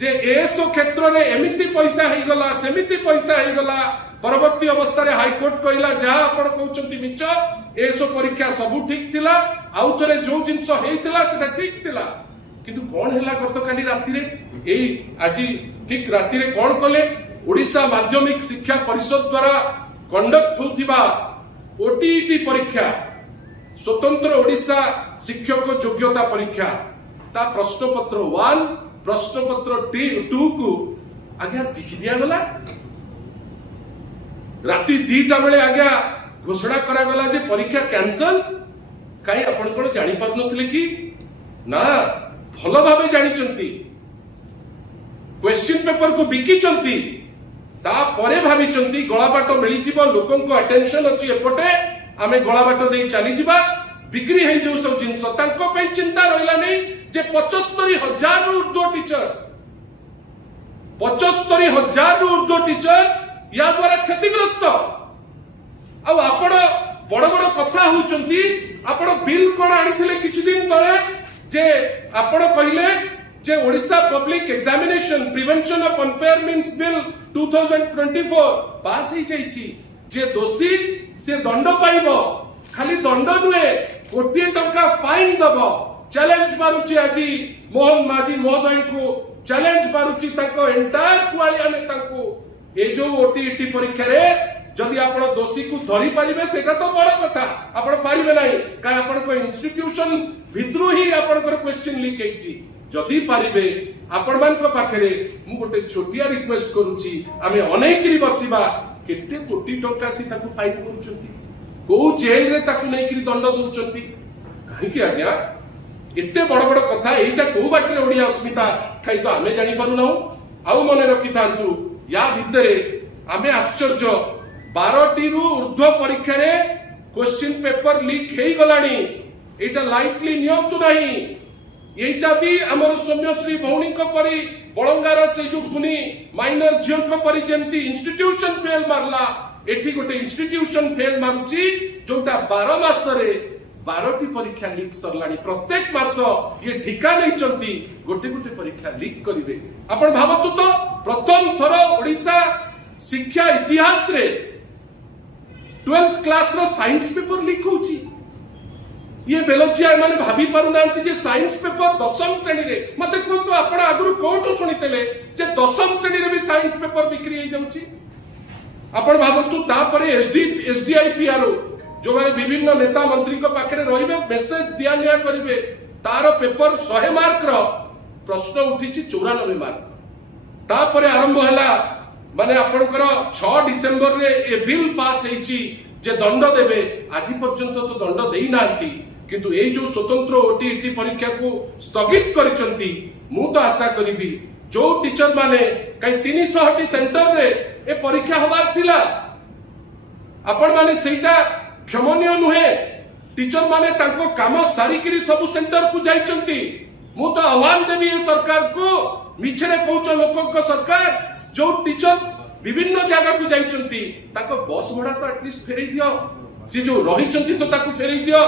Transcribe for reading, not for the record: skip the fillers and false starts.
जे SO क्षेत्र में एमिति पैसा हो गला सेमिति पैसा हो गला परवर्ती अवस्था रे हाईकोर्ट कहला जहाँ आपण कहउचंती मिच एसओ परीक्षा सब ठीक थिला आउ थरे जो जिंस हेइतिला सेटा ठीक थिला किंतु कोन हैला गतकाली राति रे एई आजी ठीक राति रे कोन कले ओडिशा माध्यमिक शिक्षा परिषद द्वारा कंडक्ट होथिबा ओटीईटी परीक्षा स्वतंत्र ओडिशा शिक्षक योग्यता परीक्षा ता प्रश्नपत्र 1 प्रश्नपत्र 2 को आज्ञा लिखि दिया गला राति 2टा बेले आज्ञा घोषणा करा गला जे परीक्षा कैंसल काई आपण कोन जानि पार नथले कि ना भलो भाबे जानि चंती क्वेश्चन पेपर को बिकी चंती ता परे भाबी चंती गळाबाट मिली जीव लोकन को अटेंशन अछि एपटे आमे गळाबाट देई चली जीवा बिक्री हे जो सब जिंस तांको पे चिंता रहला नै जे 75000 रु ऊर्ध्व टीचर 75000 रु ऊर्ध्व टीचर या द्वारा क्षतिग्रस्त आ आपण बड़ बड़ कथा होचंती आपण बिल कोन आनिथिले किछि दिन तळे जे आपण कहिले जे Odisha public examination prevention of unfair means bill 2024 pass ही जाईची जे दोषी से दंड पाइबो खाली दंड नुए कोटी टंका फाइन दबो चैलेंज मारुची आजी मोहन माजी महोदय को चैलेंज मारुची ताको एंटायर कुआलिया नेता को ए जो ओटीईटी परीक्षा रे जदि आपण दोषी को धरी पारिबे सेटा तो बड़ कथा आपण पारिबे नाही का आपण को इंस्टीट्यूशन भितरु ही आपण को क्वेश्चन लीक हेची जदि पारिबे आपण मान को पाखरे मु गोटे छोटिया रिक्वेस्ट करूची आमे अनेकरी बसिबा केते कोटी टंका सी ताको फाइन करूचंती को जेल रे ताको नेकरी दंड दोचंती काहे कि आज्ञा एते बड़ बड़ कथा एटा को बाटे ओडिया अस्मिता खाइ तो आमे जानि पारु नाउ आउ मने रखि थांतु या भितरे आमे आश्चर्य 12टी रु ऊर्ध्व परीक्षा रे क्वेश्चन पेपर लीक हेई गलानी एटा लाइटली नियंतु नाही एटा भी हमर सौम्यश्री भौणी को परी बळंगार से जो गुनी माइनर झियो को परी जेंती इंस्टीट्यूशन फेल मारला एठी गोटे इंस्टीट्यूशन फेल मारुची जोटा 12 मास रे 12टी परीक्षा लीक सरलानी प्रत्येक मास ये ठिका नै चंती गोटे गोटे परीक्षा लीक करिवे आपण भाबतु तो प्रथम थर ओडिशा शिक्षा इतिहास रे 12th क्लास रो साइंस पेपर लीक होची ये बेलोचिया माने भाभी पारु नांती जे साइंस पेपर 10म श्रेणी रे मते कोंतो आपण आगुरु कोठो सुनितेले जे 10म श्रेणी रे भी साइंस पेपर बिक्री हे जाउची आपण भाबंतु ता परे एसडीआईपीआर जो माने विभिन्न नेता मंत्री को पाखरे रहिबे मेसेज दिया निया करिवे तार पेपर 100 मार्क रो प्रश्न उठिची 94 मार्क ता परे आरंभ हला माने आपनकर 6 डिसेंबर रे ए बिल पास हेची जे दंड देबे आजि पर्यंत तो दंड देई नांती किंतु ए जो स्वतंत्र ओटीईटी परीक्षा को स्थगित करिसंती मु तो आशा करिबी जो टीचर माने कई 300 टी सेंटर रे ए परीक्षा होबार थिला आपण माने सेटा क्षमनीय नुहे टीचर माने तांको काम सारिकिरी सब सेंटर को जाइचंती मु तो आह्वान देबी ए सरकार को मिछरे कहउच लोकक सरकार जो टीचर विभिन्न जगह को जाइचंती ताको बस भड़ा तो एटलीस्ट फेरै दियो सी जो रहिचंती तो ताको फेरै दियो।